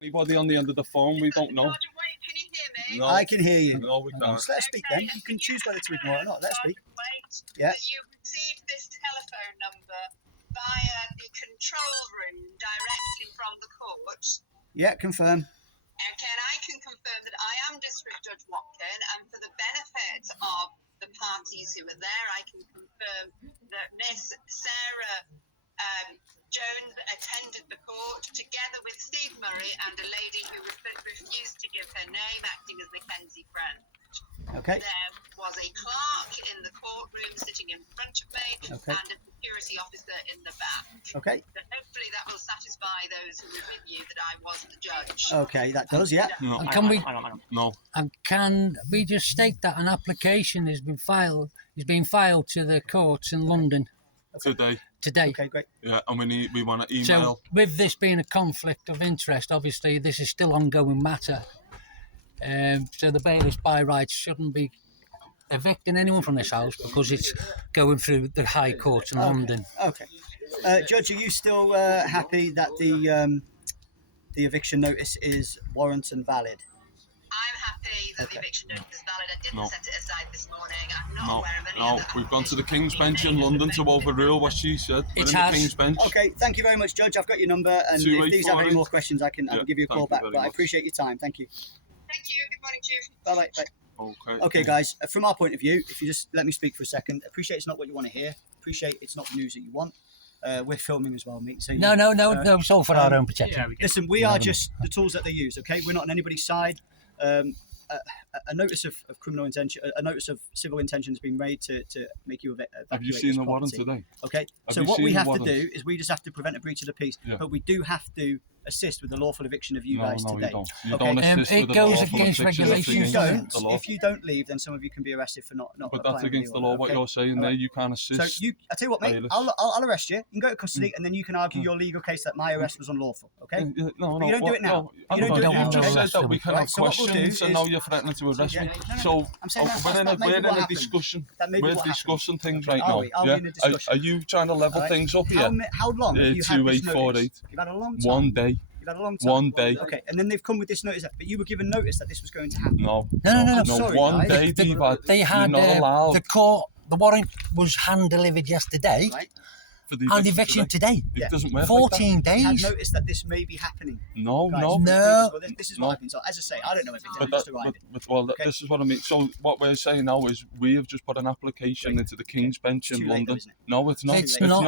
Anybody on the end of the phone we don't know? Roger, wait, can you hear me? No. I can hear you. No, we can't. So let's speak then. You can choose whether to ignore it or not. Let's speak. Wait, Yeah. that you received this telephone number via the control room directly from the court. Yeah, confirm. Okay, and I can confirm that I am District Judge Watkin, and for the benefit of the parties who are there, I can confirm that Miss Sarah Jones attended the court together with Steve Murray and a lady who refused to give her name, acting as Mackenzie Friend. Okay. There was a clerk in the courtroom sitting in front of me Okay. and a security officer in the back. Okay. So hopefully that will satisfy those who were with you that I was the judge. Okay, that does, yeah. No. And can we No. and can we just state that an application has been filed to the courts in London Today. today? Okay, great. Yeah, and we want to So email. with this being a conflict of interest, obviously this is still ongoing matter. So the bailiffs by rights shouldn't be evicting anyone from this house because it's going through the High Court in London. Okay. Judge, are you still happy that the eviction notice is warrant and valid? I'm happy that Okay. the eviction notice is valid. I didn't No. set it aside this morning. I'm not No, aware of any no, other we've gone to the applications King's Bench in being London to made. overrule what she said. We're It's in the harsh. King's Bench. Okay, thank you very much, Judge. I've got your number, and if these have any 2848. more questions, I can Yeah, give you a call thank you back. very But I much. appreciate your time. Thank you. Thank you. Good morning, Chief. Bye-bye. Bye. Okay. Okay, guys, from our point of view, if you just let me speak for a second, appreciate it's not what you want to hear. Appreciate it's not the news that you want. We're filming as well, mate. So No, it's all for our own protection. Listen, we are just the tools that they use, okay? We're not on anybody's side. A notice of criminal intention, a notice of civil intention has been made to make you evacuate. Have you seen this the warrant property. today? Okay, Have so you what we seen the have to warrant? do is we just have to prevent a breach of the peace, Yeah. but we do have to assist with the lawful eviction of you No, guys no, today. you don't. You Okay. don't assist It with the goes lawful against eviction regulations, against doesn't the law. If you don't leave, then some of you can be arrested for not But that's applying against the order, law. What okay? you're saying there, Alright. you can't So assist. I tell you what, mate. bailiffs. I'll arrest you. You can go to custody, and then you can argue your legal case that my arrest was unlawful. Okay? No, But you don't do it now. No, You don't do it now, You just okay? said that we can Right, have so what we'll do questions, and now is- you're threatening to arrest Yeah, me. no, no, So I'm saying that's we're in maybe a what happened. discussion. That may be We're what happened. discussing things Okay, right are now. we? Are we Yeah. in a discussion? Are you trying to level Alright. things up here? How long have you had this 2848. notice? You've had a long time. One day. You've had a long time. One day. Okay, and then they've come with this notice, but you were given notice that this was going to happen. No. No. I'm sorry, One guys. day They- we've had. They had You're not allowed the court. The warrant was hand delivered yesterday, Right? for the and eviction today. It Yeah. doesn't work 14 You had days. notice that this may be happening. No, Guys, no. No. Well, this is No. what happened. So, as I say, I don't know everything. I'm But, just arriving. Okay. this is what I mean. So what we're saying now is we have just put an application Great. into the King's Bench It's in too late, though, London. isn't it? No, it's not. It's not.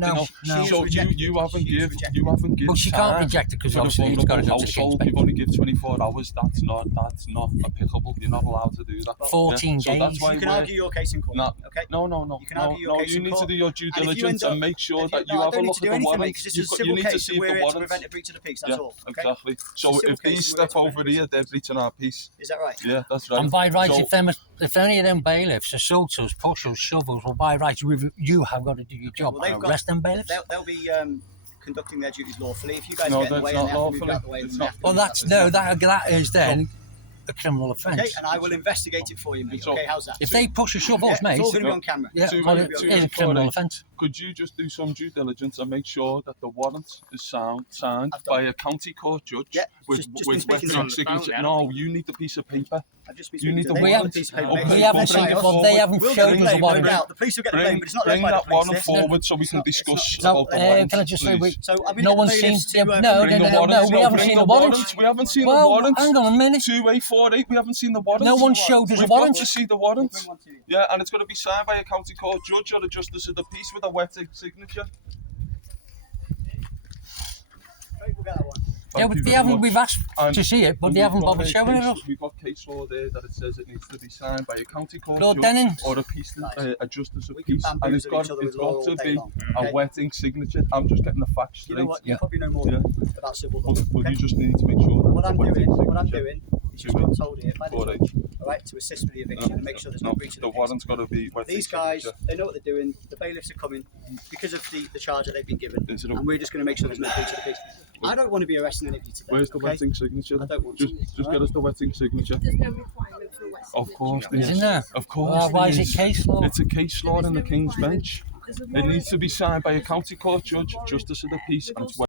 No. So She is rejected. you haven't She is give rejected. you haven't give Well, she can't time reject it because for a obviously it's got to vulnerable go to the King's household. Bench. You've only give 24 hours. That's not applicable. You're not allowed to do that. 14 So that's days. why You can we're- argue your case in court. No. Okay? No. You can argue your case You in need court. to do your due And if you diligence end up- and make sure If that you I have don't a need look to do at the anything, mate, warrants. because this is a You civil need to case, see and we're the here to warrants. prevent a breach of the peace. That's Yeah, all. Okay? exactly. It's So a civil if these case, step we're over here, they're breaching our peace. Is that right? Yeah, that's right. And by rights, So- if any of them bailiffs assault us, push us, shove us, well, by rights, you have got to do your job well, they've and got- arrest them bailiffs. They'll be conducting their duties lawfully. If you guys No, get in the that's way not and they have to move lawfully. out the way, It's then not. they have to Well, move out that's the way. that is then a criminal offence. Okay, and I will investigate it for you, mate. So- Okay, how's that? If they push or shove Yeah, us, mate, it's all going to be on camera. yeah, Two well, minutes, it two is a criminal minutes. offence. Could you just do some due diligence and make sure that the warrant is signed I've done by a county court judge Yeah, with just been with speaking wet to signature? them. No, you need the piece of paper. I've just been You need speaking to the them. We They haven't- want a piece of paper, Okay, mate. We well, haven't bring seen it well, forward. they haven't We'll showed get us the a blame, no warrant. doubt. The police will get the blame, but it's not led Bring by the that police. warrant this. forward so we can not- discuss it's not- about the No, warrant. can I just say please. So I've been No getting one's the seen bailiffs to, no, Bring no, the no, warrants. we haven't Bring seen the the warrant. warrants. We haven't seen the Well, warrant. hang on a minute. 2848. We haven't seen the warrant. No one showed us a We've warrant. got to see the warrant. Bring one to you. Yeah, and it's got to be signed by a county court judge or a justice of the peace with a wet signature. Right, we'll get that one. Yeah, Thank you they very haven't. much. We've asked And- to see it, but And they we've haven't got bothered a showing it case- us. We've got case law there that it says it needs to be signed by a county court Lord judge Denning. or a peace, a justice of We can peace, and bamboozle it's each other with got law all to day be long. a Okay? wetting signature. I'm just getting the facts You straight. know what? You Yeah. probably know more Yeah. about civil law. But Okay? you just need to make sure that What it's a I'm wetting doing signature. is just what I'm told here by the All judge, all right, to assist with the eviction and make sure there's no breach of the the peace. warrant's got to be wetting These guys, signature. they know what they're doing. The bailiffs are coming because of the charge that they've been given, Is it a- and we're just going to make sure there's no breach of the peace. I don't want to be arresting any of you today. Where's the okay? wetting signature? I don't want Just to. get us the wetting signature. There's no requirement for a wet Of course there Isn't there? Of course Why there is it case law? It's a case law in the King's requirement. Bench. There's a It warrant. needs to be signed by a county court judge, justice of the peace, and it's